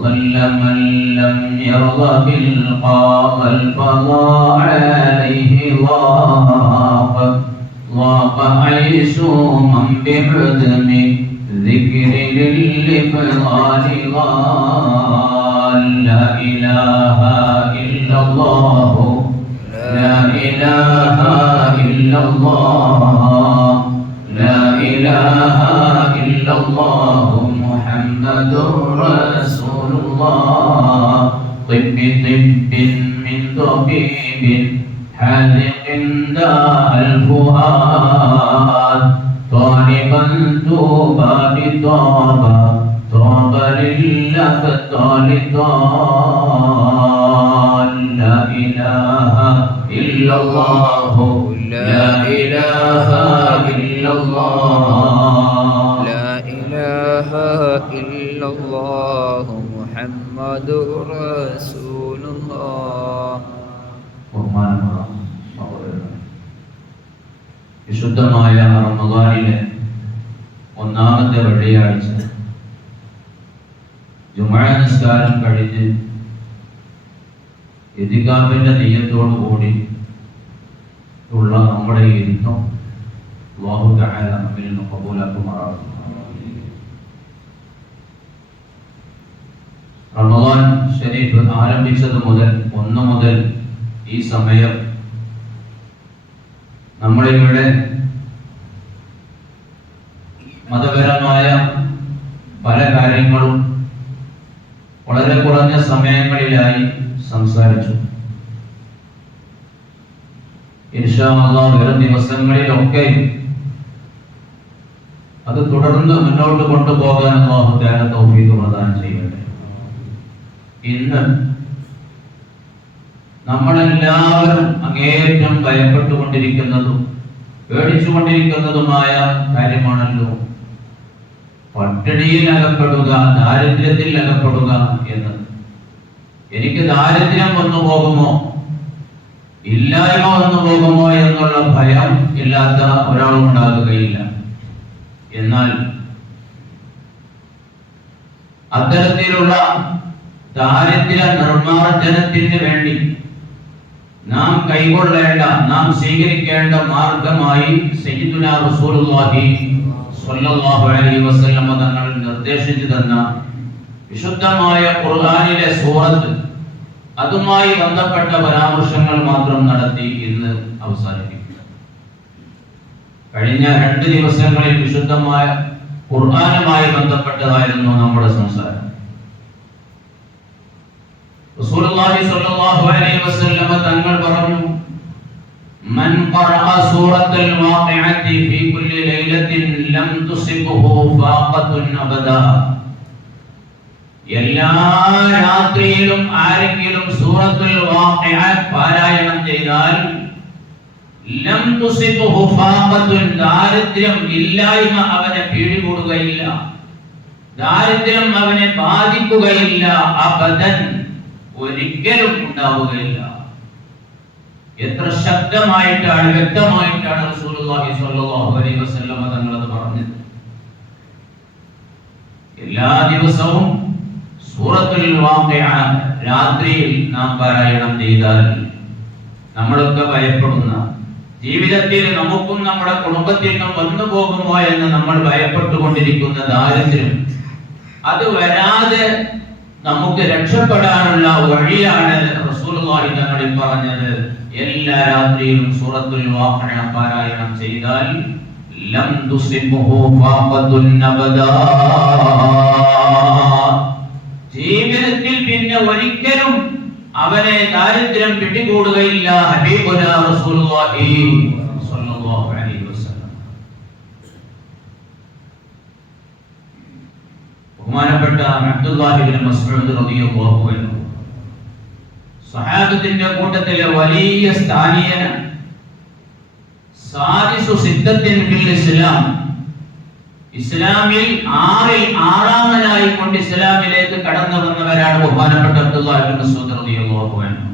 ظل من لم يرضى بالقاء الفضاء عليه ضاق عيش من بعدم ذكر للإفضال لا إله إلا الله لا إله إلا الله لا إله إلا الله محمد رسول الله طب من طبيب حاذق داء الفؤاد طالبا توبى بطابة طاب للأبطال طال لا إله إلا الله لا إله إلا الله لا إله إلا الله محمد رسول الله. വിശുദ്ധമായ റമദാനിലെ ഒന്നാമത്തെ വെള്ളിയാഴ്ച ജുമുഅ നിസ്കാരം കഴിഞ്ഞ് ഇതികാഫിന്റെ നിയ്യത്തോടു കൂടി ഉള്ള നമ്മുടെ ഈ ഇരുത്തം അല്ലാഹു തആല നമ്മിൽ നിന്ന് ഖബൂലാക്കുമാറാകട്ടെ. റമദാൻ ശരീഫ് ആരംഭിച്ചത് മുതൽ ഒന്ന് മുതൽ ഈ സമയം നമ്മളിവിടെ മതപരമായ പല കാര്യങ്ങളും വളരെ കുറഞ്ഞ സമയങ്ങളിലായി സംസാരിച്ചു. ഇൻഷാ അല്ലാഹ് വരും ദിവസങ്ങളിലൊക്കെ അത് തുടർന്ന് മുന്നോട്ട് കൊണ്ടുപോകാൻ അല്ലാഹു തആല തൗഫീഖ് പ്രദാനം ചെയ്യട്ടെ. ഇന്ന് നമ്മളെല്ലാവരും അങ്ങേയറ്റം ഭയപ്പെട്ടുകൊണ്ടിരിക്കുന്നതും പേടിച്ചുകൊണ്ടിരിക്കുന്നതുമായ കാര്യമാണല്ലോ പട്ടിണിയിൽ അകപ്പെടുക, ദാരിദ്ര്യത്തിൽ അകപ്പെടുക എന്നത്. എനിക്ക് ദാരിദ്ര്യം വന്നു പോകുമോ, ഇല്ലായ്മ വന്നു പോകുമോ എന്നുള്ള ഭയം ഇല്ലാത്ത ഒരാളും ഉണ്ടാകുകയില്ല. എന്നാൽ അത്തരത്തിലുള്ള ദാരിദ്ര്യ നിർമ്മാർജ്ജനത്തിന് വേണ്ടി നാം കൈകൊള്ളേണ്ട, നാം സ്വീകരിക്കേണ്ട മാർഗമായി സയ്യിദുനാ റസൂലുള്ളാഹി സ്വല്ലല്ലാഹു അലൈഹി വസല്ലം തങ്ങൾ നിർദ്ദേശിച്ചു തന്ന വിശുദ്ധമായ ഖുർആനിലെ സൂറത്ത്, അതുമായി ബന്ധപ്പെട്ട പരാമർശങ്ങൾ മാത്രം നടത്തി ഇന്ന് അവസാനിപ്പിക്കും. കഴിഞ്ഞ 2 ദിവസങ്ങളിൽ വിശുദ്ധമായ ഖുർആനുമായി ബന്ധപ്പെട്ടതായിരുന്നു നമ്മുടെ സംസാരം. റസൂലുള്ളാഹി സ്വല്ലല്ലാഹു അലൈഹി വസല്ലം തങ്ങൾ പറഞ്ഞു, മൻ ഖറഅ സൂറത്തുൽ വാഖിഅത്തി ഫീ കുല്ലി ലൈലത്തിൻ ലം തുസിബ്ഹു ഫാഖത്തുൻ അബദാ. എല്ലാ രാത്രിയിലും ആരെങ്കിലും സൂറത്തുൽ വാഖിഅ പാരായണം ചെയ്താൽ ലം തുസിബ്ഹു ഫാഖത്തുൻ, ദാരിദ്ര്യം ഇല്ലായ്മ അവനെ പിടികൂടുകയില്ല, ദാരിദ്ര്യം അവനെ ബാധിക്കുകയില്ല, അബദൻ, ഒരിക്കലും ഉണ്ടാവുകയില്ല. എത്ര ശക്തമായിട്ടാണ്, വ്യക്തമായിട്ടാണ് റസൂലുള്ളാഹി സ്വല്ലല്ലാഹു അലൈഹി വസല്ലം തങ്ങൾ അത് പറഞ്ഞത്. എല്ലാ ദിവസവും സൂറത്തുൽ വാഖിഅ രാത്രിയിൽ നാം പാരായണം ചെയ്താൽ നമ്മളൊക്കെ ഭയപ്പെടുന്ന, ജീവിതത്തിൽ നമുക്കും നമ്മുടെ കുടുംബത്തിനും വന്നു പോകുമോ എന്ന് നമ്മൾ ഭയപ്പെട്ടുകൊണ്ടിരിക്കുന്ന ദാരിദ്ര്യം, അത് വരാതെ നമുക്ക് രക്ഷപ്പെടാനുള്ള വഴിയാണ് റസൂലുള്ളാഹി തങ്ങൾ പറഞ്ഞത്. എല്ലാ രാത്രിയിലും സൂറത്തുൽ വാഖിഅ പാരായണം ചെയ്താൽ ലം തുസിബ്ഹു ഫാഖത്തുൻ അബദാ, ജീവിതത്തിൽ പിന്നെ ഒരിക്കലും അവനെ ദാരിദ്ര്യം പിടികൂടുകയില്ല. ഹബീബുനാ റസൂലുള്ളാഹി സ്വല്ലല്ലാഹു അലൈഹി വസല്ലം. ബഹുമാനപ്പെട്ട അബ്ദുല്ലാഹി ഇബ്നു മസ്ഊദ് റളിയല്ലാഹു അൻഹു സഹാബത്തിന്റെ കൂട്ടത്തിലെ വലിയ സ്ഥാനീയനാണ്. സാദിസു സിദ്ദത്തിൻ ഫിൽ ഇസ്ലാം, ഇസ്ലാമിൽ ആറാമനായി കൊണ്ട് ഇസ്ലാമിലേക്ക് കടന്നു വന്നവരാണ് ബഹുമാനപ്പെട്ട അബ്ദുല്ലാഹി ഇബ്നു മസ്ഊദ് റളിയല്ലാഹു അൻഹു.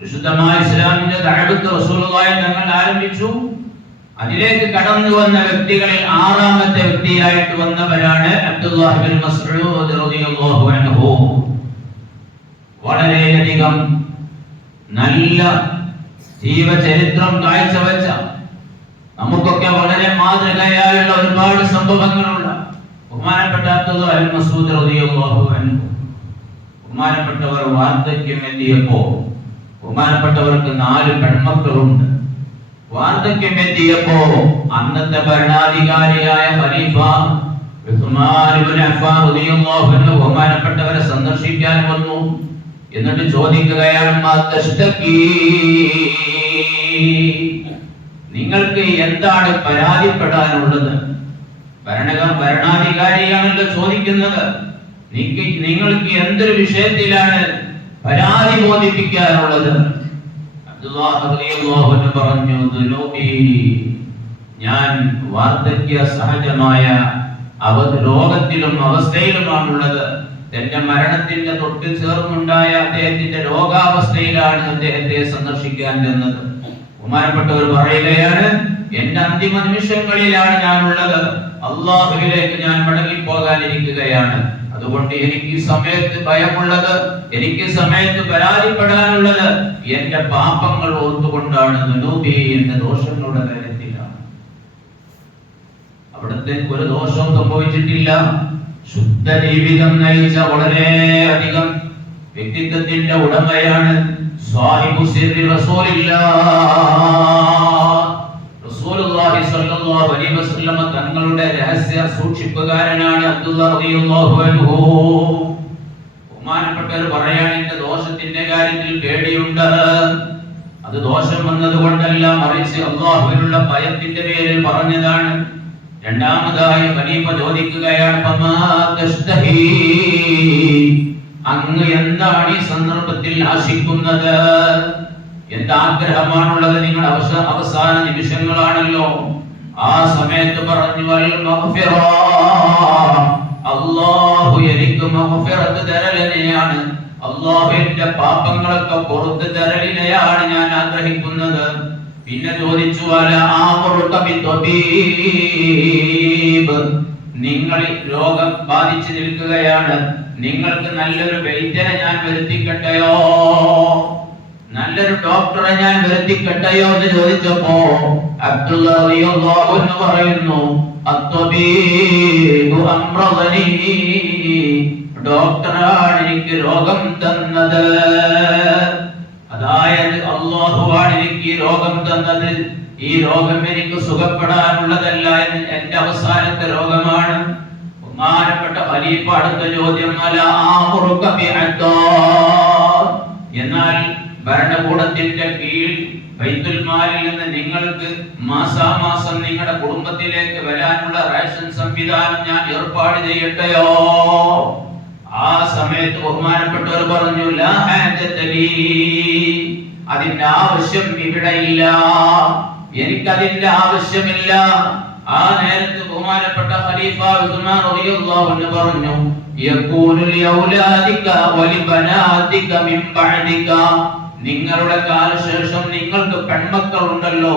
വിശുദ്ധമായ ഇസ്ലാമിന്റെ ദഅവത്ത് റസൂലുള്ളാഹി തങ്ങൾ ആരംഭിച്ചു. അതിലേക്ക് കടന്നു വന്ന വ്യക്തികളിൽ ആറാമത്തെ വ്യക്തിയായിട്ട് വന്നവരാണ് അബ്ദുല്ലാഹ് ഇബ്നു മസ്ഊദ് റളിയല്ലാഹു അൻഹു. വളരെയധികം നല്ല ജീവചരിത്രം കാഴ്ചവെച്ച, നമുക്കൊക്കെ വളരെ മാതൃകയായുള്ള ഒരുപാട് സംഭവങ്ങളുള്ള ബഹുമാനപ്പെട്ട അബ്ദുല്ലാഹ് ഇബ്നു മസ്ഊദ് റളിയല്ലാഹു അൻഹു. ബഹുമാനപ്പെട്ടവർ വാർദ്ധക്യം എത്തിയപ്പോ, ബഹുമാനപ്പെട്ടവർക്ക് 4 പെൺമക്കളുണ്ട്. വാർദ്ധക്യം എത്തിയപ്പോ അന്നത്തെ ഭരണാധികാരിയായ ഖലീഫ ഉസ്മാൻ ഇബ്നു അഫ്ഫാൻ റളിയല്ലാഹു അൻഹു ബഹുമാനപ്പെട്ടവരെ സന്ദർശിക്കാൻ വന്നു. എന്നിട്ട് ചോദിക്കുകയാണ്, നിങ്ങൾക്ക് എന്താണ് പരാതിപ്പെടാനുള്ളത്? ഭരണാധികാരിയാണല്ലോ ചോദിക്കുന്നത്. നിങ്ങൾക്ക് എന്തൊരു വിഷയത്തിലാണ് പരാതി ബോധിപ്പിക്കാനുള്ളത്? പറഞ്ഞു, ഞാൻ വാർദ്ധക്യ സഹജമായ രോഗത്തിലും അവസ്ഥയിലുമാണുള്ളത്. എന്റെ മരണത്തിന്റെ തൊട്ട് ചേർന്നുണ്ടായ അദ്ദേഹത്തിന്റെ രോഗാവസ്ഥയിലാണ് അദ്ദേഹത്തെ സന്ദർശിക്കാൻ ചെന്നത്. ബഹുമാനപ്പെട്ടവർ പറയുകയാണ്, എന്റെ അന്തിമ നിമിഷങ്ങളിലാണ് ഞാനുള്ളത്. അള്ളാഹുവിലേക്ക് ഞാൻ മടങ്ങിപ്പോകാനിരിക്കുകയാണ്. അതുകൊണ്ട് എനിക്ക് ഈ സമയത്ത് ഭയമുള്ളത്, എനിക്ക് സമയത്ത് പരാതിപ്പെടാനുള്ളത് എന്റെ പാപങ്ങൾ ഓർത്തുകൊണ്ടാണ്, എന്റെ ദോഷങ്ങളുടെ കാര്യത്തിലാണ്. അവിടുത്തെ ഒരു ദോഷവും സംഭവിച്ചിട്ടില്ല. ശുദ്ധ ജീവിതം നയിച്ച വളരെയധികം വ്യക്തിത്വത്തിന്റെ ഉടമയാണ് സാഹിബു സിർരി റസൂലുള്ളാഹി സ്വല്ലല്ലാഹു അലൈഹി വസല്ലം തങ്ങളുടെ രഹസ്യ സൂക്ഷിപ്പുകാരനാണ് അബ്ദുല്ലാഹ് റളിയല്ലാഹു അൻഹു. ബഹുമാനപ്പെട്ടവർ പറയാണ്, എന്റെ ദോഷത്തിന്റെ കാര്യത്തിൽ പേടിയുണ്ട്. അത് ദോഷം വന്നതുകൊണ്ടല്ല, മറിച്ച് അല്ലാഹുവിനുള്ള ഭയത്തിന്റെ പേരിൽ പറഞ്ഞതാണ്. രണ്ടാമതായി ഖലീഫ ചോദിക്കുകയാണ്, അങ്ങ് എന്താണ് ഈ സന്ദർഭത്തിൽ ആശിക്കുന്നത്? എന്താഗ്രഹമാണുള്ളത്? നിങ്ങൾ അവസാന നിമിഷങ്ങളാണല്ലോ. ആ സമയത്ത് പറഞ്ഞു, അല്ലാഹു എനിക്ക് മഗ്ഫിറത്ത് തരലിനെയാണ്, അല്ലാഹു എന്റെ പാപങ്ങളൊക്കെ പുറത്ത് തരലിനെയാണ് ഞാൻ ആഗ്രഹിക്കുന്നത്. പിന്നെ ചോദിച്ചു, നിങ്ങൾ രോഗം ബാധിച്ചു നിൽക്കുകയാണ്, നിങ്ങൾക്ക് നല്ലൊരു വൈദ്യനെ ഞാൻ വരുത്തിക്കട്ടെയോ, നല്ലൊരു ഡോക്ടറെ ഞാൻ വരുത്തിക്കട്ടെയോ എന്ന് ചോദിച്ചപ്പോ അബ്ദുല്ലാഹ് റളിയല്ലാഹു അൻഹു പറയുന്നു, ഡോക്ടറാണ് എനിക്ക് രോഗം തന്നത്. അതായത് അല്ലാഹുവാണ് എനിക്ക് രോഗം തന്നത്. ഈ രോഗം എനിക്ക് സുഖപ്പെടാനുള്ളതല്ല, എന്റെ അവസാനത്തെ രോഗമാണ്. ബഹുമാനപ്പെട്ട ഖലീഫ അടുത്ത ചോദ്യം, എന്നാൽ ഭരണകൂടത്തിന്റെ കീഴിൽ ബൈത്തുൽ മാലിൽ നിന്ന് നിങ്ങൾക്ക് മാസാമാസം നിങ്ങളുടെ കുടുംബത്തിലേക്ക് വരാനുള്ള റേഷൻ സംവിധാനം ഞാൻ ഏർപ്പാട് ചെയ്യട്ടെയോ? ആ സമയത്ത് ബഹുമാനപ്പെട്ടവർ പറഞ്ഞു, ലാ ഹാജത ലീ, അതിന്റെ ആവശ്യം ഇവിടെ ഇല്ല, എനിക്കതിന്റെ ആവശ്യമില്ല. ആ നേരത്ത് ബഹുമാനപ്പെട്ട ഖലീഫ ഉസ്മാൻ റളിയല്ലാഹു അൻഹു പറഞ്ഞു, യകൂനു ലിഔലാദിക വലിബനാതിക മിൻ ബഅദിക, നിങ്ങളുടെ കാലശേഷം നിങ്ങൾക്ക് പെൺമക്കൾ ഉണ്ടല്ലോ,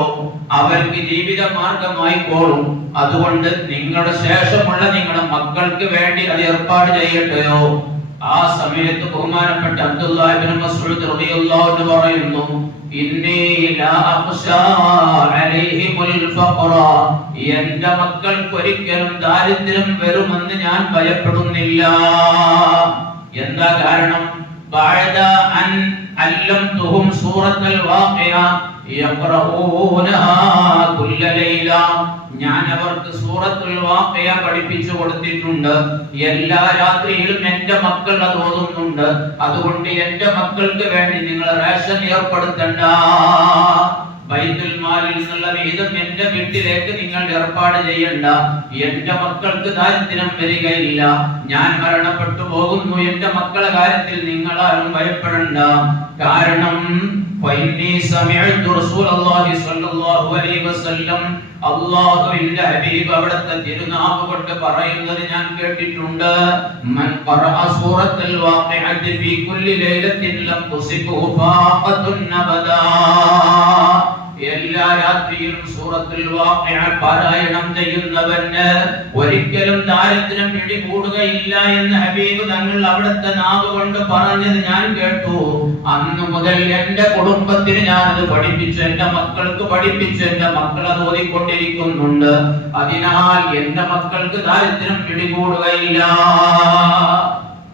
അവർക്ക് ജീവിത മാർഗമായി പോളും. അതുകൊണ്ട് നിങ്ങളുടെ ശേഷമുള്ള നിങ്ങളുടെ മക്കൾക്ക് വേണ്ടി അത് ഏർപ്പാട് ചെയ്യട്ടെയോ? ആ സമയത്ത് ബഹുമാനപ്പെട്ട അബ്ദുല്ലാഹ് ഇബ്നു മസ്ഊദ് റളിയല്ലാഹു അൻഹു പറയുന്നു, ഇന്നി ലാ അഖ്ശാ അലൈഹിമുൽ ഫഖറ, എന്റെ മക്കൾക്ക് ഒരിക്കലും ദാരിദ്ര്യം വരുമെന്ന് ഞാൻ ഭയപ്പെടുന്നില്ല. എന്താ കാരണം? ബഅദ അൻ അല്ലംതുഹും സൂറത്തുൽ വാഖിഅ യഖറഊനഹാ കുല്ല ലൈല, ഞാൻ അവർക്ക് സൂറത്തുൽ വാഖിഅ പഠിപ്പിച്ചു കൊടുത്തിട്ടുണ്ട്. എല്ലാ രാത്രിയിലും എന്റെ മക്കൾ അത് ഓതുന്നുണ്ട്. അതുകൊണ്ട് എന്റെ മക്കൾക്ക് വേണ്ടി നിങ്ങൾ റേഷൻ ഏർപ്പെടുത്തണ്ട. ബൈത്തുൽ മാലിൽ നിന്നുള്ള വിഹിതം എന്റെ വീട്ടിലേക്ക് നിങ്ങൾ ഏർപ്പാട് ചെയ്യണ്ട. എന്റെ മക്കൾക്ക് ദാരിദ്ര്യം വരികയില്ല. ഞാൻ മരണപ്പെട്ടു പോകുന്നു, എന്റെ മക്കളുടെ കാര്യത്തിൽ നിങ്ങൾ ആരും ഭയപ്പെടണ്ട. കാരണം അല്ലാഹുവിന്റെ ഹബീബ് അവിടുത്തെ തിരുനാമം കൊണ്ട് പറയുന്നത് ഞാൻ കേട്ടിട്ടുണ്ട്, മൻ ഖറഅ സൂറത്തുൽ വാഖിഅത്തി ഫീ കുല്ലി ലൈലത്തിൻ ലം തുസിബ്ഹു ഫാഖത്തുൻ അബദാ, എല്ലാ രാത്രിയിലും സൂറത്തുൽ വാഖിഅ പാരായണം ചെയ്യുന്നവന് ഒരിക്കലും ദാരിദ്ര്യം പിടികൂടുകയില്ല എന്ന് ഹബീബ് തങ്ങൾ അവിടുത്തെ നാവ് കൊണ്ട് പറഞ്ഞത് ഞാൻ കേട്ടു. അന്ന് മുതൽ എന്റെ കുടുംബത്തിന് ഞാനത് പഠിപ്പിച്ചു, എന്റെ മക്കൾക്ക് പഠിപ്പിച്ചു, എന്റെ മക്കൾ അത് ഓതിക്കൊണ്ടിരിക്കുന്നുണ്ട്. അതിനാൽ എന്റെ മക്കൾക്ക് ദാരിദ്ര്യം പിടികൂടുകയില്ല.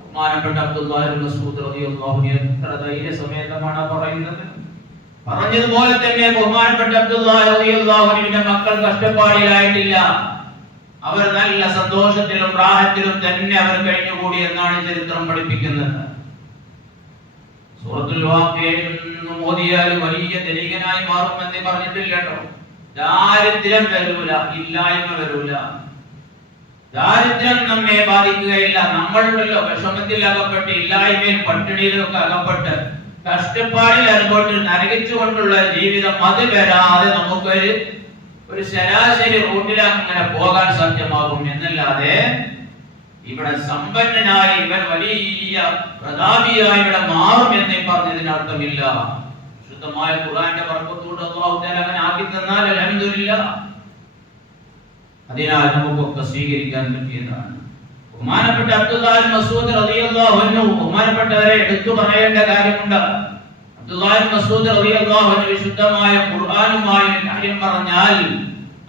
ബഹുമാനപ്പെട്ട അബ്ദുല്ലാഹി ഇബ്നു മസ്ഊദ് റളിയല്ലാഹു അൻഹു എത്ര ധൈര്യസമേതമാണ് പറയുന്നത്. പറഞ്ഞതുപോലെ തന്നെ ബഹുമാനപ്പെട്ട അബ്ദുല്ലാഹി റളിയല്ലാഹു അൻഹുവിന്റെ മക്കൾ കഷ്ടപ്പാടിലായിട്ടില്ല. അവർ നല്ല സന്തോഷത്തിലും റാഹത്തിലും തന്നെ അവർ കഴിഞ്ഞുകൂടി എന്നാണ് ചരിത്രം പഠിപ്പിക്കുന്നത്. സൂറത്തുൽ വാഖിഅയിൽ നിന്നും ഓതിയാൽ വലിയ ധനികനായി മാറുമെന്ന് പറഞ്ഞിട്ടില്ല കേട്ടോ. ദാരിദ്ര്യം വരൂല, ഇല്ലായ്മ വരൂല. ദാരിദ്ര്യം നമ്മെ ബാധിക്കുകയില്ല. നമ്മളുണ്ടല്ലോ വിഷമത്തിൽ അകപ്പെട്ട്, ഇല്ലായ്മയിൽ പട്ടിണിയിലൊക്കെ അകപ്പെട്ട്, കഷ്ടപ്പാടിൽ അനുഭവത്തിൽ നരകിച്ചുകൊണ്ടുള്ള ജീവിതം അത് വരാതെ നമുക്കൊരു ശരാശരി റൂട്ടിൽ അങ്ങനെ പോകാൻ സാധ്യമാകും എന്നല്ലാതെ ഇവിടെ സമ്പന്നനായി ഇവൻ വലിയ പ്രതാപിയായി ഇവിടെ മാറും എന്ന് പറഞ്ഞതിന് അർത്ഥമില്ല. ശുദ്ധമായ ഖുർആന്റെ ബർക്കത്തോട് അല്ലാഹു തആല അങ്ങനെ ആക്കി തന്നാൽ അൽഹംദുലില്ലാഹ്. അതിനാൽ നമുക്കൊക്കെ സ്വീകരിക്കാൻ പറ്റിയതാണ്. ബഹുമാനപ്പെട്ട അബ്ദുല്ലാഹി ഇബ്നു മസ്ഊദ് റളിയല്ലാഹു അൻഹു, ബഹുമാനപ്പെട്ടവരെ എടുത്തു പറയേണ്ട കാര്യമുണ്ട്. അബ്ദുല്ലാഹി ഇബ്നു മസ്ഊദ് റളിയല്ലാഹു അൻഹു വിശുദ്ധമായ ഖുർആനുമായി കാര്യം പറഞ്ഞാൽ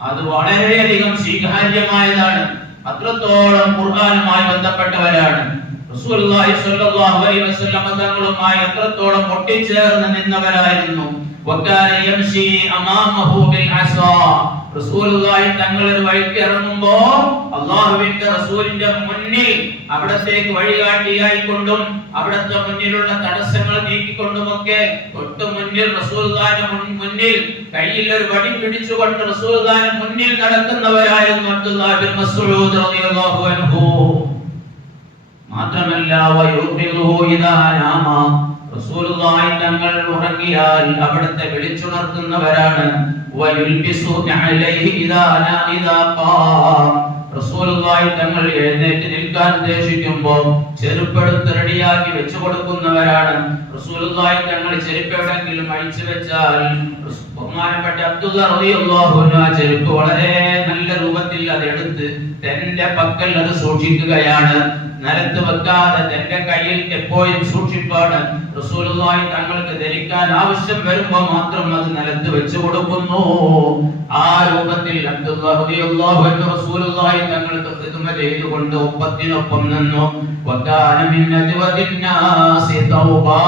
അത് വളരെയധികം സ്വീകാര്യമായതാണ്. അത്രത്തോളം ഖുർആനുമായി ബന്ധപ്പെട്ടവരാണ്. റസൂലുള്ളാഹി സ്വല്ലല്ലാഹു അലൈഹി വസല്ലം തങ്ങളുമായി അത്രത്തോളം ഒട്ടിച്ചേർന്ന് നിന്നവരായിരുന്നു. വകാന യംശി അമാമഹു ബിൽ അസാ. റസൂലുള്ളാഹി തങ്ങൾ ഒരു വഴിക്ക് ഇറങ്ങുമ്പോൾ അല്ലാഹുവിന്റെ റസൂലിന്റെ മുന്നിൽ അവിടത്തേക്ക് വഴികാട്ടിയായി കൊണ്ടും അവിടത്തെ മുന്നിലുള്ള തടസ്സങ്ങൾ നീക്കിക്കൊണ്ടുമൊക്കെ തൊട്ട് മുന്നിൽ റസൂലുള്ളാഹിന്റെ മുന്നിൽ കയ്യിൽ ഒരു വടി പിടിച്ചുകൊണ്ട് റസൂലുള്ളാഹിന്റെ മുന്നിൽ നടക്കുന്നവരായിരുന്നു അബ്ദുല്ലാഹി ബിൻ മസ്ഊദ് റളിയല്ലാഹു അൻഹു. മാത്രമല്ല വയുഖിലുഹു ഇദാ നാമ. റസൂലുള്ളാഹി തങ്ങൾ ഉറങ്ങിയാൽ അവിടത്തെ വിളിച്ചുണർത്തുന്നവരാണ്. വയുൽബിസു അലൈഹി ഇദാ ഖാം. റസൂലുള്ളാഹി തങ്ങൾ എഴുന്നേറ്റ് നിൽക്കാൻ ഉദ്ദേശിക്കുമ്പോൾ ചെരുപ്പെടുത്ത് റെഡിയാക്കി വെച്ചു കൊടുക്കുന്നവരാണ്. റസൂലുള്ളാഹി തങ്ങൾ ചെരുപ്പ് എവിടെയെങ്കിലും അഴിച്ചു വെച്ചാൽ ബഹുമാനപ്പെട്ട അബ്ദുല്ലാഹി റളിയല്ലാഹു അൻഹു ആ ചെരുപ്പ് വളരെ നല്ല രൂപത്തിൽ അതെടുത്ത് തന്റെ പക്കൽ അത് സൂക്ഷിക്കുകയാണ്. നിലത്ത് വെക്കാതെ തന്റെ കയ്യിൽ എപ്പോഴും സൂക്ഷിപ്പാണ്. റസൂലുള്ളാഹി തങ്ങൾക്ക് ധരിക്കാൻ ആവശ്യം വരുമ്പോൾ മാത്രം അത് നിലത്ത് വെച്ചു കൊടുക്കുന്നു. ആ രൂപത്തിൽ അബ്ദുല്ലാഹി റളിയല്ലാഹു അൻഹു റസൂലുള്ളാഹി തങ്ങൾക്ക് ഖിദ്മ ചെയ്തുകൊണ്ട് ഒപ്പത്തിനൊപ്പം നിന്നു. വകാന മിൻ അജ്വദിൻ നാസി തൗബാ.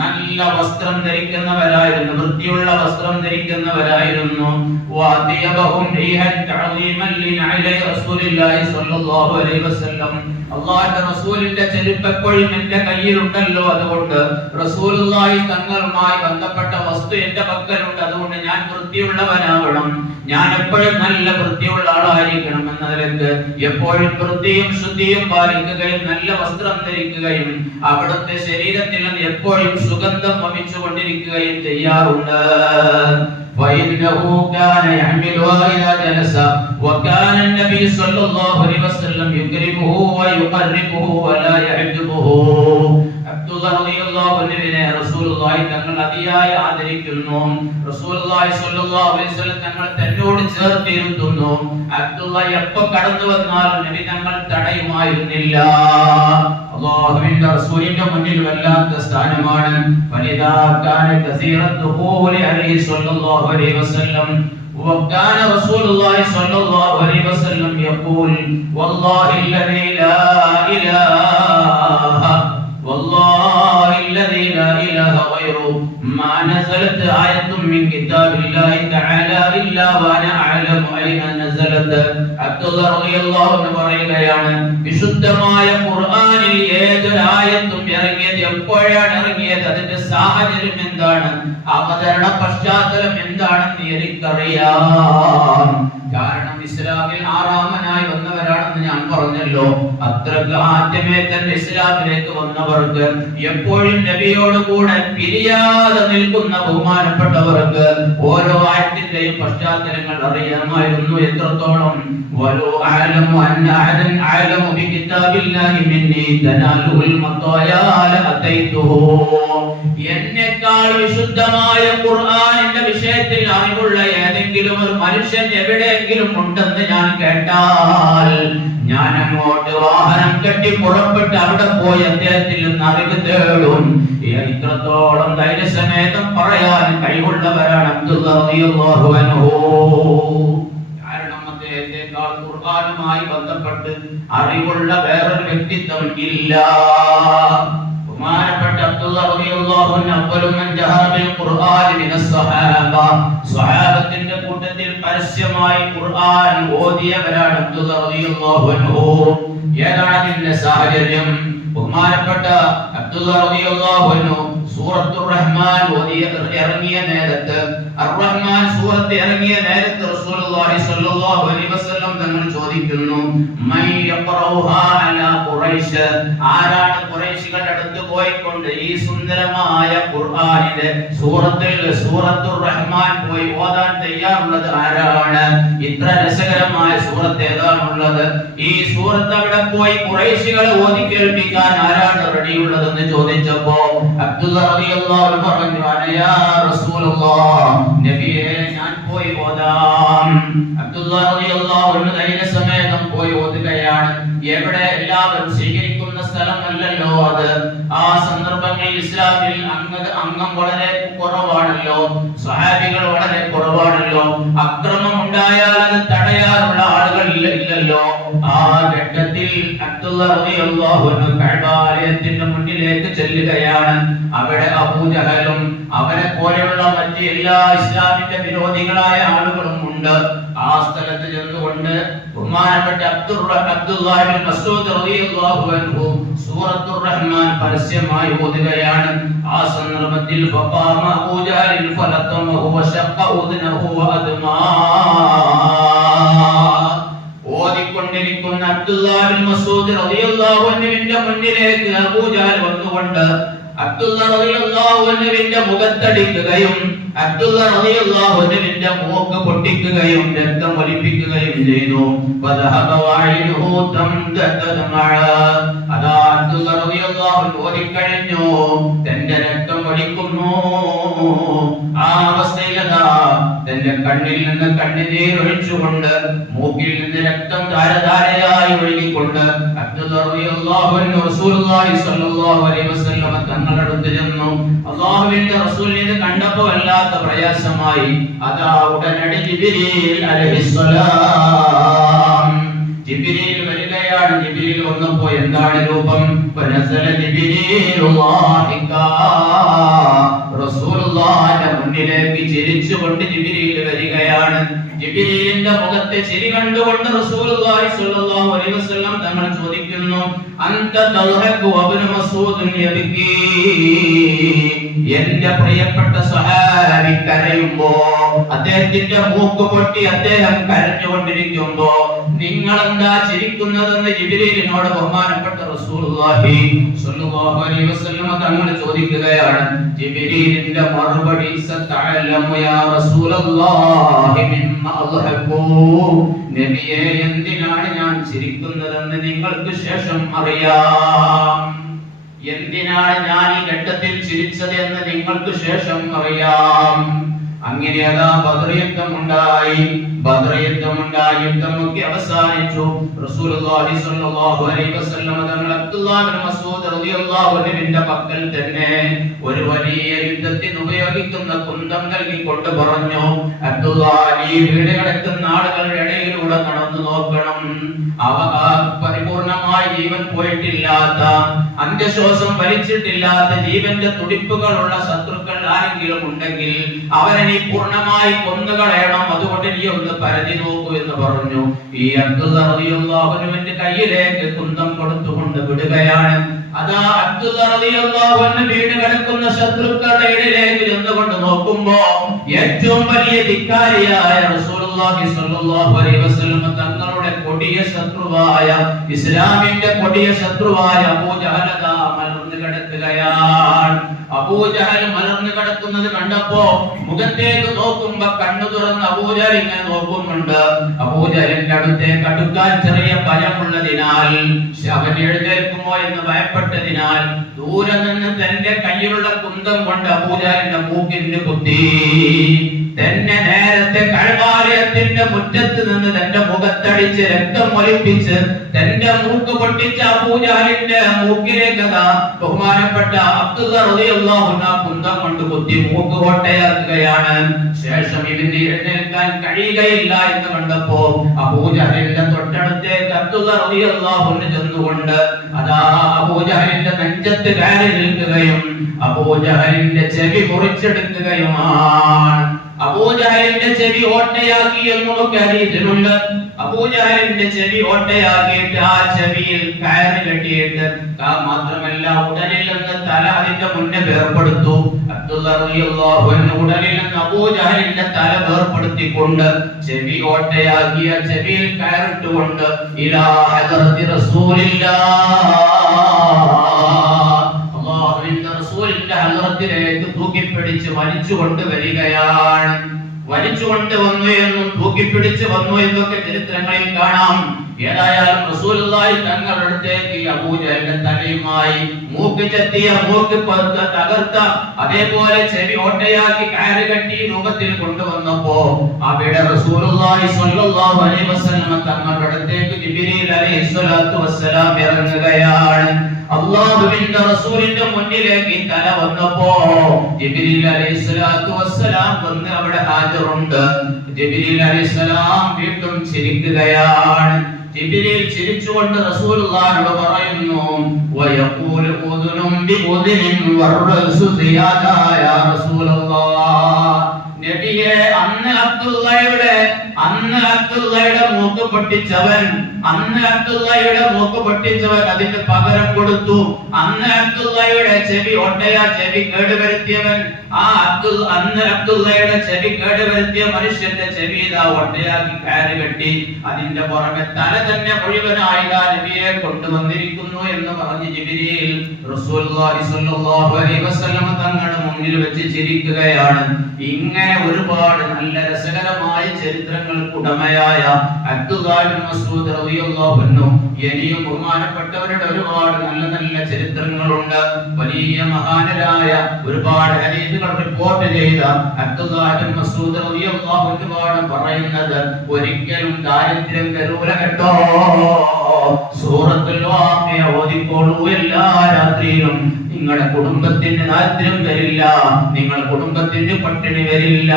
നല്ല വസ്ത്രം ധരിക്കുന്നവരായിരുന്നു, വൃത്തിയുള്ള വസ്ത്രം ധരിക്കുന്നവരായിരുന്നു. വാതിയബഹും റീഹൻ തഅലീമൻ ലിനഅലി റസൂലില്ലാഹി സ്വല്ലല്ലാഹു അലൈഹി വസല്ലം. അല്ലാഹുവിന്റെ റസൂലിന്റെ ചെരുപ്പ് എപ്പോഴും എന്റെ കയ്യിലുണ്ടല്ലോ, അതുകൊണ്ട് റസൂലുള്ളാഹി തങ്ങളുമായി ബന്ധപ്പെട്ട വസ്തു എന്റെ പക്കലുണ്ട്, അതുകൊണ്ട് ഞാൻ വൃത്തിയുള്ളവനാവണം, ഞാൻ എപ്പോഴും നല്ല വൃത്തിയുള്ള ആളായിരിക്കണം എന്നതിലേക്ക് എപ്പോഴും വൃത്തിയും ശുദ്ധിയും പാലിക്കുകയും നല്ല വസ്ത്രം ധരിക്കുകയും അവിടുത്തെ ശരീരത്തിൽ നിന്ന് എപ്പോഴും സുഗന്ധം വമിച്ചുകൊണ്ടിരിക്കുകയും ചെയ്യാറുണ്ട്. فإنه كان يحملها إذا جلس وكان النبي صلى الله عليه وسلم يكرمه ويقربه ولا يعجبه. അബ്ദുല്ലാഹി റളിയല്ലാഹു അൻഹുവിനെ റസൂലുള്ളാഹി തങ്ങൾ അതിയായി ആദരിക്കുന്നു. റസൂലുള്ളാഹി സ്വല്ലല്ലാഹു അലൈഹി വസല്ലം തങ്ങൾ തന്നോട് ചേർത്തിരുത്തുന്നു. അബ്ദുല്ലാഹി എപ്പോൾ കടന്നു വന്നാലും നബി തങ്ങൾ തടയുമായിരുന്നില്ല. അല്ലാഹുവിന്റെ റസൂലിന്റെ മുന്നിൽ വല്ലാത്ത സ്ഥാനമാണ്. ഫലിദാ കാന കസീറത്ത് ദുഖൂലി അലൈഹി സ്വല്ലല്ലാഹു അലൈഹി വസല്ലം. وكان رسول الله صلى الله عليه وسلم يقول والله الذي لا إله والله الذي لا إله غيره ما نزلت آية من كتاب الله تعالى إلا وأنا أعلم أين نزلت. അബ്ദുല്ലാഹി റളിയല്ലാഹു അൻഹു പറയുകയാണ്, വിശുദ്ധമായ ഖുർആനിൽ ഏതൊരു ആയത്തും ഇറങ്ങിയത് എപ്പോഴാണ് ഇറങ്ങിയത്, അതിന്റെ സാഹചര്യം എന്താണ്, അവതരണ പശ്ചാത്തലം എന്താണെന്ന് എനിക്കറിയാം. കാരണം ഇസ്ലാമിൽ ആറാമനായി വന്നവരാണെന്ന് ഞാൻ പറഞ്ഞല്ലോ. അത്രക്ക് ആദ്യമേ തന്നെ ഇസ്ലാമിലേക്ക് വന്നവർക്ക്, എപ്പോഴും നബിയോട് കൂടെ പിരിയാതെ നിൽക്കുന്ന ബഹുമാനപ്പെട്ടവർക്ക് ഓരോ ആയത്തിന്റെയും പശ്ചാത്തലങ്ങൾ അറിയാമായിരുന്നു. എത്രത്തോളം വലോ അഅലമു അന്ന അഹദൻ അഅലമു ബികിതാബില്ലാഹി കിതാബില്ലാഹി മിന്നി തനാലുൽ മത്തായാ ലഅതൈതുഹു. എന്നെക്കാൾ വിശുദ്ധമായ ഖുർആനിന്റെ വിഷയത്തിൽ അറിവുള്ള ഏതെങ്കിലും ഒരു മനുഷ്യൻ എവിടെയെങ്കിലും ഉണ്ടെന്ന് ഞാൻ കേട്ടാൽ ഞാൻ അങ്ങോട്ട് വാഹനം കെട്ടി പുറപ്പെട്ട് അവിടെ പോയി അദ്ദേഹത്തിൽ നിന്ന് അറിവ് തേടും. ഇത്രത്തോളം ധൈര്യസമേതം പറയാൻ കഴിവുള്ളവരാണ് അബ്ദുള്ള റളിയല്ലാഹു അൻഹു. കാരണം അദ്ദേഹത്തെക്കാൾ ഖുർആനുമായി ബന്ധപ്പെട്ട് അറിവുള്ള വേറൊരു വ്യക്തിത്വം ഇല്ല. ബഹുമാനപ്പെട്ട അബ്ദുള്ള റളിയല്ലാഹു അൻഹു അവ്വലു മൻ ജഹാ ബിൽ ഖുർആനി മിനസ് സ്വഹാബ. സ്വഹാബത്തിന്റെ കൂട്ടത്തിൽ പരസ്യമായി ഖുർആൻ ഓതിയവരാണ് അബ്ദുള്ള റളിയല്ലാഹു അൻഹു. ഏതാണ് ഇതിന്റെ സാഹചര്യം? ബഹുമാനപ്പെട്ട അബ്ദുള്ള റളിയല്ലാഹു അൻഹു സൂറത്തുർ റഹ്മാൻ ഇറങ്ങിയ നേരത്ത്, അർ-റഹ്മാൻ സൂറത്ത് ഇറങ്ങിയ നേരത്ത് റസൂലുള്ളാഹി സ്വല്ലല്ലാഹു അലൈഹി വസല്ലം തങ്ങൾ ചോദിക്കുന്നു, മൻ യഖറഉഹാ അലാ ഖുറൈശ്, ആരാണ് ഖുറൈശികളുടെ അടുത്ത് പോയിക്കൊണ്ട് ഈ സുന്ദരമായ ഖുർആനിലെ സൂറത്തുർ റഹ്മാൻ പോയി ഓതാൻ തയ്യാറുള്ളത് ആരാണ്? ഇത്ര രസകരമായ സൂറത്ത് ഏതാണുള്ളത്? ഈ സൂറത്ത് അവിടെ പോയി ഖുറൈശികളെ ഓതി കേൾപ്പിക്കാൻ ആരാണ് റെഡിയുള്ളതെന്ന് ചോദിച്ചപ്പോ അബ്ദുള്ള റളിയല്ലാഹു അൻഹു പറഞ്ഞു, അനയാ റസൂലുള്ളാഹ്, നബിയേ ഞാൻ പോയി ഓതാം. അബ്ദുള്ള റളിയല്ലാഹു അൻഹു ധൈര്യസമേതം പോയി ഓതുകയാണ്. എവിടെ? എല്ലാവരും സ്വീകരിക്കുന്ന സ്ഥലമല്ലല്ലോ അത്. ആ സന്ദർഭങ്ങളിൽ ഇസ്ലാമിൽ അംഗം വളരെ കുറവാണല്ലോ, സ്വഹാബികൾ വളരെ കുറവാണല്ലോ. അക്രമം ഉണ്ടായാൽ അത് തടയാനുള്ള ആളുകൾ ഇല്ലല്ലോ. ആ ഘട്ടത്തിൽ അബ്ദുള്ള റളിയല്ലാഹു അൻഹു കഅബാലയത്തിന്റെ മുന്നിലേക്ക് ചെല്ലുകയാണ്. അവിടെ അബൂജഹലും അവനെ പോലെയുള്ള മറ്റ് എല്ലാ ഇസ്ലാമിന്റെ വിരോധികളായ ആളുകളും ഉണ്ട്. ആ സ്ഥലത്ത് ചെന്നുകൊണ്ട് ബഹുമാനപ്പെട്ട അബ്ദുല്ലാഹി ഇബ്നു മസ്ഊദ് റളിയല്ലാഹു അൻഹു സൂറത്തുർ റഹ്മാൻ പരസ്യമായി ഓതുകയാണ്. ആ സന്ദർഭത്തിൽ ഫഖാമ അബൂജഹൽ ഫലതമഹു വശഖ ഉദ്നഹു വഅദ്മാ. ഓതിക്കൊണ്ടിരിക്കുന്ന അബ്ദുല്ലാഹി ഇബ്നു മസ്ഊദ് റളിയല്ലാഹു അൻഹുവിന്റെ മുന്നിലേക്ക് അബൂജഹൽ വന്നുകൊണ്ട് അബ്ദുള്ള റളിയല്ലാഹു അൻഹുവിന്റെ മുഖത്തടിക്കുകയും അബ്ദുള്ള റളിയല്ലാഹു അൻഹുവിന്റെ മൂക്ക് പൊട്ടിക്കുകയും രക്തം ഒലിപ്പിക്കുകയും ചെയ്തു. വദഹബ വഅയ്നുഹു തംതദമഅ. അതാ അബ്ദുള്ള റളിയല്ലാഹു അൻഹു ഓടിക്കഴിഞ്ഞു, തന്റെ രക്തം ഒലിക്കുന്നു. ആ അവസ്ഥയിലതാ തന്റെ കണ്ണിൽ നിന്ന് കണ്ണുനീർ ഒഴിച്ചുകൊണ്ട് മൂക്കിൽ നിന്ന് രക്തം ധാരധാരയായി ഒഴുകിക്കൊണ്ട് അബ്ദുള്ള റളിയല്ലാഹു അൻഹു റസൂലുള്ളാഹി സ്വല്ലല്ലാഹു അലൈഹി വസല്ലം തങ്ങളുടെ അടുത്ത് ചെന്നു. അല്ലാഹുവിന്റെ റസൂലിനെ കണ്ടപ്പോൾ വല്ലാത്ത പ്രയാസമായി. അതാ ഉടനടി ജിബ്രീൽ അലൈഹിസ്സലാം വരികയാണ്. ജിബ്രീൽ വന്നപ്പോ എന്താണ് രൂപം? ഫനസല ജിബ്രീൽ റസൂലുള്ളാഹിന്റെ മുന്നിലേക്ക് ചിരിച്ചുകൊണ്ട് ജിബ്രീൽ വരികയാണ്. ജിബ്രീലിന്റെ മുഖത്തെ ചിരി കണ്ടുകൊണ്ട് റസൂലുള്ളാഹി സ്വല്ലല്ലാഹു അലൈഹി വസല്ലം തങ്ങൾ ചോദിക്കുന്നു, അൻത തൽഹഖു വബ്നു മസ്ഊദ് യബ്കി. എന്റെ പ്രിയപ്പെട്ട സ്വഹാബി കരയുമ്പോ, അദ്ദേഹത്തിന്റെ മൂക്ക് പൊട്ടി അദ്ദേഹം കരഞ്ഞുകൊണ്ടിരിക്കുമ്പോ നിങ്ങൾ എന്താ ചിരിക്കുന്നതെന്ന് ജിബ്രീലിനോട് ബഹുമാനപ്പെട്ട റസൂലുള്ളാഹി സ്വല്ലല്ലാഹു അലൈഹി വസല്ലം തങ്ങൾ ചോദിക്കുകയാണ്. ജിബ്രീലിന്റെ മറുപടി, സതഅലമു യാ റസൂലല്ലാഹി മിമ്മ അൽഹഖു. നബിയേ, എന്തിനാണ് ഞാൻ ചിരിക്കുന്നതെന്ന് നിങ്ങൾക്ക് ശേഷം അറിയാം. എന്തിനാണ് ഞാൻ ഈ ഘട്ടത്തിൽ ചിരിച്ചത് എന്ന് നിങ്ങൾക്ക് ശേഷം അറിയാം. അങ്ങനെ അതാ ബദർ യുദ്ധമുണ്ടായി. യുദ്ധമൊക്കെ അവസാനിച്ചു. റസൂലുള്ളാഹി സ്വല്ലല്ലാഹു അലൈഹി വസല്ലം തങ്ങൾ അബ്ദുല്ലാഹ് ഇബ്നു മസ്ഊദ് റളിയല്ലാഹു അൻഹുവിന്റെ പക്കൽ തന്നെ ഒരു വലിയ യുദ്ധത്തിന് ഉപയോഗിക്കുന്ന കുന്തം നൽകിക്കൊണ്ട് പറഞ്ഞു, അബ്ദുല്ലാഹ്, ഈ വീട് കിടക്കുന്ന ആളുകളുടെ ഇടയിലൂടെ നടന്നു നോക്കണം. പരിപൂർണമായി ജീവൻ പോയിട്ടില്ലാത്ത, അന്ത്യശ്വാസം വലിച്ചിട്ടില്ലാത്ത ജീവന്റെ തുടിപ്പുകളുള്ള ശത്രുക്കൾ ആരെങ്കിലും ഉണ്ടെങ്കിൽ അവരെ നീ പൂർണ്ണമായി കൊന്നുകളയണം. അതുകൊണ്ട് നീ ഒന്ന് പരതി നോക്കൂ എന്ന് പറഞ്ഞു. ഈ അബ്ദുള്ള റളിയല്ലാഹു അൻഹുവിന്റെ കയ്യിലേക്ക് കുന്തം കൊടുത്തുകൊണ്ട് വിടുകയാണ്. അതാ അബ്ദുള്ള റളിയല്ലാഹു അൻഹു വീട് കിടക്കുന്ന ശത്രുക്കളുടെ ഇടയിലേക്ക് ചെന്നുകൊണ്ട് നോക്കുമ്പോ ഏറ്റവും വലിയ ധിക്കാരിയായ റസൂലുള്ളാഹി സ്വല്ലല്ലാഹു അലൈഹി വസല്ലം തങ്ങളുടെ കൊടിയ ശത്രുവായ, ഇസ്ലാമിന്റെ കൊടിയ ശത്രുവായ അബൂജഹൽ മലർന്നു കിടക്കുകയാണ്. അബൂജഹൽ മലർന്നു കിടക്കുന്നത് കണ്ടപ്പോ മുഖത്തേക്ക് നോക്കുമ്പോ കണ്ണു തുറന്ന് അബൂജഹൽ ഇങ്ങനെ നോക്കുന്നുണ്ട്. അബൂജഹലിന്റെ അടുത്തേക്ക് അടുക്കാൻ ചെറിയ ഭയമുള്ളതിനാൽ, അവൻ എഴുന്നേൽക്കുമോ എന്ന് ഭയപ്പെട്ടതിനാൽ ദൂരെ നിന്ന് തന്റെ കയ്യിലുള്ള കുന്തം കൊണ്ട് അബൂജഹലിന്റെ മൂക്കിന് കുത്തി. തന്നെ നേരത്തെ കഅബാലയത്തിന്റെ മുറ്റത്ത് നിന്ന് തന്റെ മുഖത്തടിച്ച് രക്തം ഒലിപ്പിച്ച് തന്റെ മൂക്ക് പൊട്ടിച്ച അബൂജഹലിന്റെ മൂക്കിലേക്ക് ബഹുമാനപ്പെട്ട അബ്ദുള്ള റളിയല്ലാഹു അൻഹു കുന്തം കൊണ്ട് കുത്തി മൂക്ക് പൊട്ടയാക്കുകയാണ്. ശേഷം ഇവന് എഴുന്നേൽക്കാൻ കഴിയുകയില്ല എന്ന് കണ്ടപ്പോ അബൂജഹലിന്റെ തൊട്ടടുത്തേക്ക് അബ്ദുള്ള റളിയല്ലാഹു അൻഹു ചെന്നുകൊണ്ട് അതാ അബൂജഹലിന്റെ നെഞ്ചത്ത് കയറി നിൽക്കുകയും അബൂജഹലിന്റെ ചെവി മുറിച്ചെടുക്കുകയുമാണ്. അബൂജഹലിന്റെ ചെവി ഓട്ടയാക്കി എന്നൊക്കെ ഹദീസിലുണ്ട്. അബൂജഹലിന്റെ ചെവി ഓട്ടയാക്കിയിട്ട് ആ ചെവിയിൽ കയറ് കെട്ടിയിട്ട് മാത്രമല്ല ഉടലിൽ നിന്ന് തല അതിന്റെ മുന്നേ വേർപെടുത്തു. അബ്ദുള്ള റളിയല്ലാഹു അൻഹു ഉടലിൽ നിന്ന് അബൂജഹലിന്റെ തല വേർപെടുത്തിക്കൊണ്ട് ചെവി ഓട്ടയാക്കിയ ചെവിയിൽ കയറിട്ടുകൊണ്ട് ഇലാ ഹദറത്തി റസൂലില്ലാഹ് റസൂലിന്റെ ഹദറത്തിലേക്ക് തൂക്കിപ്പിടിച്ച് വലിച്ചു കൊണ്ടുവരികയാണ്. വലിച്ചു കൊണ്ടുവന്നു എന്നും തൂക്കിപ്പിടിച്ച് വന്നു എന്നൊക്കെ ചരിത്രങ്ങളിൽ കാണാം. ഏതായാലും റസൂലുള്ളാഹി തങ്ങളുടെ അടുത്തേക്ക് അബൂജഹലിന്റെ തലയുമായി മൂക്ക് ചെത്തിയ മൂക്ക് തകർത്ത അതേപോലെ ചെവി ഓട്ടയാക്കി കയറ് കെട്ടി രൂപത്തിൽ കൊണ്ടുവന്നപ്പോ അവിടെ റസൂലുള്ളാഹി സ്വല്ലല്ലാഹു അലൈഹി വസല്ലം തങ്ങളുടെ അടുത്തേക്ക് ജിബ്രീൽ അലൈഹിസ്സലാത്തു വസ്സലാം ഇറങ്ങുകയാണ്. അല്ലാഹുവിന്റെ റസൂലിന്റെ മുന്നിലേക്ക് തല വന്നപ്പോ ജിബ്രീൽ അലൈഹിസ്സലാത്തു വസ്സലാം വന്ന് അവിടെ ഹാജറുണ്ട്. ജിബ്രീൽ അലൈഹിസ്സലാം വീണ്ടും ചിരിക്കുകയാണ്. ജിബ്രീൽ ചിരിച്ചുകൊണ്ട് റസൂലുള്ളാഹിയോട് പറയുന്നു, വയഖൂലു ഉദുനും ബിഉദുനിൻ വറസു സിയാദാ യാ റസൂലല്ലാഹ്. നബിയെ, അന്ന് അബ്ദുള്ളയുടെ മൂക്ക് പൊട്ടിച്ചവൻ അതിന് പകരം കൊടുത്തു. അന്ന് അബ്ദുള്ളയുടെ ചെവി ഓട്ടയാ ചെവി കേടുവരുത്തിയവൻ അന്ന് അബ്ദുള്ളയുടെ ചെവി കേടുവരുത്തിയ മനുഷ്യന്റെ ചെവി ഇതാ ഒട്ടയാക്കി കയറ് കെട്ടി അതിന്റെ പുറമെ തല തന്നെ മുഴുവനായി നബിയെ കൊണ്ടുവന്നിരിക്കുന്നു എന്ന് പറഞ്ഞ് ജിബ്രീൽ റസൂലുള്ളാഹി സ്വല്ലല്ലാഹു അലൈഹി വസല്ലം തങ്ങളുടെ മുന്നിൽ വെച്ച് ചിരിക്കുകയാണ്. ഇങ്ങനെ ഒരുപാട് നല്ല രസകരമായ ചരിത്രങ്ങൾക്ക് ഉടമയായ അബ്ദുല്ലാഹ് ഇബ്നു മസ്ഊദ് റളിയല്ലാഹു അൻഹു ഇനിയും ബഹുമാനപ്പെട്ടവരുടെ ഒരുപാട് നല്ല നല്ല ചരിത്രങ്ങളുണ്ട്. വലിയ മഹാനരായ ഒരുപാട് ഹദീസുകൾ റിപ്പോർട്ട് ചെയ്ത അബ്ദുല്ലാഹ് ഇബ്നു മസ്ഊദ് റളിയല്ലാഹു അൻഹു പറയുന്നത്, ഒരിക്കലും ദാരിദ്ര്യം വരൂല കേട്ടോ, സൂറത്തുൽ വാഖിഅ ഓതിക്കോളൂ എല്ലാ രാത്രിയിലും, നിങ്ങളുടെ കുടുംബത്തിന് ദാരിദ്ര്യം വരില്ല, നിങ്ങളുടെ കുടുംബത്തിന് പട്ടിണി വരില്ല.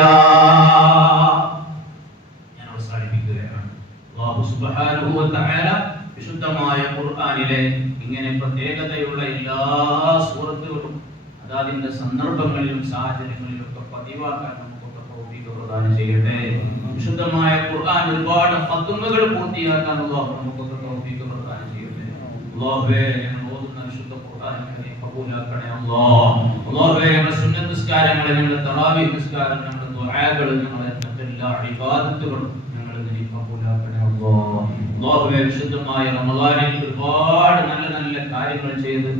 ഞാൻ അവസാനിപ്പിക്കുകയാണ്. അല്ലാഹു സുബ്ഹാനഹു വ തആല വിശുദ്ധമായ ഖുർആനിലെ ഇങ്ങനെ പ്രത്യേകതയുള്ള എല്ലാ സൂറത്തുകളും അതാതിന്റെ സന്ദർഭങ്ങളിലും സാഹചര്യങ്ങളിലും ഒക്കെ പതിവാക്കാൻ നമുക്കൊക്കെ തൗഫീഖ് പ്രദാനം ചെയ്യട്ടെ. വിശുദ്ധമായ ഖുർആൻ ഒരുപാട് ഖത്മുകൾ പൂർത്തിയാക്കാൻ അല്ലാഹു നമുക്കൊക്കെ തൗഫീഖ് പ്രദാനം ചെയ്യട്ടെ. അല്ലാഹുവേ, ഞങ്ങൾ ഓതുന്ന വിശുദ്ധ ഖുർആൻ നീ ഖബൂലാക്കണേ അല്ലാഹ്. അല്ലാഹുവേ, ഞങ്ങളുടെ സുന്നത്ത് നിസ്കാരങ്ങൾ, ഞങ്ങളുടെ തറാവീഹ് നിസ്കാരം, ഞങ്ങളുടെ ദുആകൾ, ഞങ്ങളുടെ മറ്റെല്ലാ ഇബാദത്തുകളും ഞങ്ങൾ നീ ഖബൂലാക്കണേ അല്ലാഹ്. അല്ലാഹുവേ, വിശുദ്ധമായ റമളാനിൽ ഒരുപാട് നല്ല നല്ല കാര്യങ്ങൾ ചെയ്ത്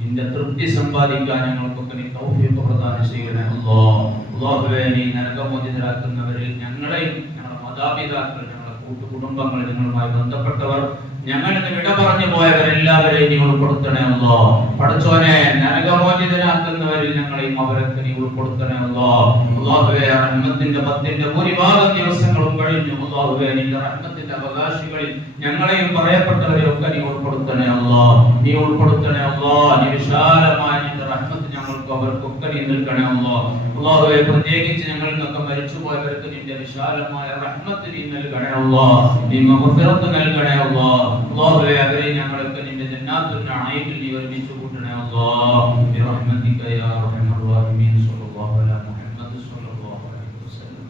നിന്റെ തൃപ്തി സമ്പാദിക്കാൻ ഞങ്ങൾക്കൊക്കെ നീ തൗഫീഖ് പ്രദാനം ചെയ്യണേ അല്ലാഹ്. അല്ലാഹുവേ, നീ നരകമോചിതരാക്കുന്നവരിൽ ഞങ്ങളെയും ഞങ്ങളുടെ മാതാപിതാക്കൾ, ഞങ്ങളുടെ കൂട്ടുകുടുംബങ്ങൾ, ഞങ്ങളുമായി ബന്ധപ്പെട്ടവർ, ഞങ്ങളിൽ നിന്ന് വിട പറഞ്ഞു പോയവരെല്ലാവരെയും നീ ഉൾപ്പെടുത്തണേ അല്ലാഹ്. പടച്ചോനെ, നരകമോചിതരാക്കുന്നവരിൽ ഞങ്ങളെയും അവരൊക്കെ നീ ഉൾപ്പെടുത്തണേ അല്ലാഹ്. അല്ലാഹുവേ, റഹ്മത്തിന്റെ 10ന്റെ ഭൂരിഭാഗം ദിവസങ്ങളും കഴിഞ്ഞു. അല്ലാഹുവേ, നിന്റെ റഹ്മത്തിന്റെ അവകാശികളിൽ ഞങ്ങളെയും പറയപ്പെട്ടവരെയും ഒക്കെ നീ ഉൾപ്പെടുത്തണേ അല്ലാഹ്. നീ ഉൾപ്പെടുത്തണേ അല്ലാഹ്. നീ വിശാലമായ നിന്റെ റഹ്മത്ത് ഞങ്ങൾക്ക് അവർക്കൊക്കെ നീ നൽകണേ അല്ലാഹ്. അല്ലാഹുവേ, പ്രത്യേകിച്ച് ഞങ്ങളിൽ നിന്നൊക്കെ മരിച്ചുപോയവർക്ക് നിന്റെ വിശാലമായ റഹ്മത്ത് നീ നൽകണേ അല്ലാഹ്. നീ മഗ്ഫിറത്ത് നൽകണേ അല്ലാഹ്. അല്ലാഹുവേ, അവരെ ഞങ്ങളൊക്കെ നിന്റെ ജന്നാത്തുൽ നഈമിൽ നീ ഒരുമിച്ച് കൂട്ടണേ അല്ലാഹ്. ബിറഹ്മതിക യാ അർഹമർ റഹീമീൻ. സ്വല്ലല്ലാഹു അലാ മുഹമ്മദ് സ്വല്ലല്ലാഹു അലൈഹി വസല്ലം.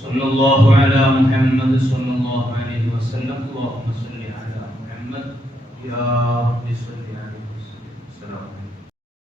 സ്വല്ലല്ലാഹു അലാ മുഹമ്മദ് സ്വല്ലല്ലാഹു അലൈഹി വസല്ലം. അല്ലാഹുമ്മ സ്വല്ലി അലാ മുഹമ്മദ് യാ റബ്ബി സ്വല്ലി അലൈഹി വസല്ലം.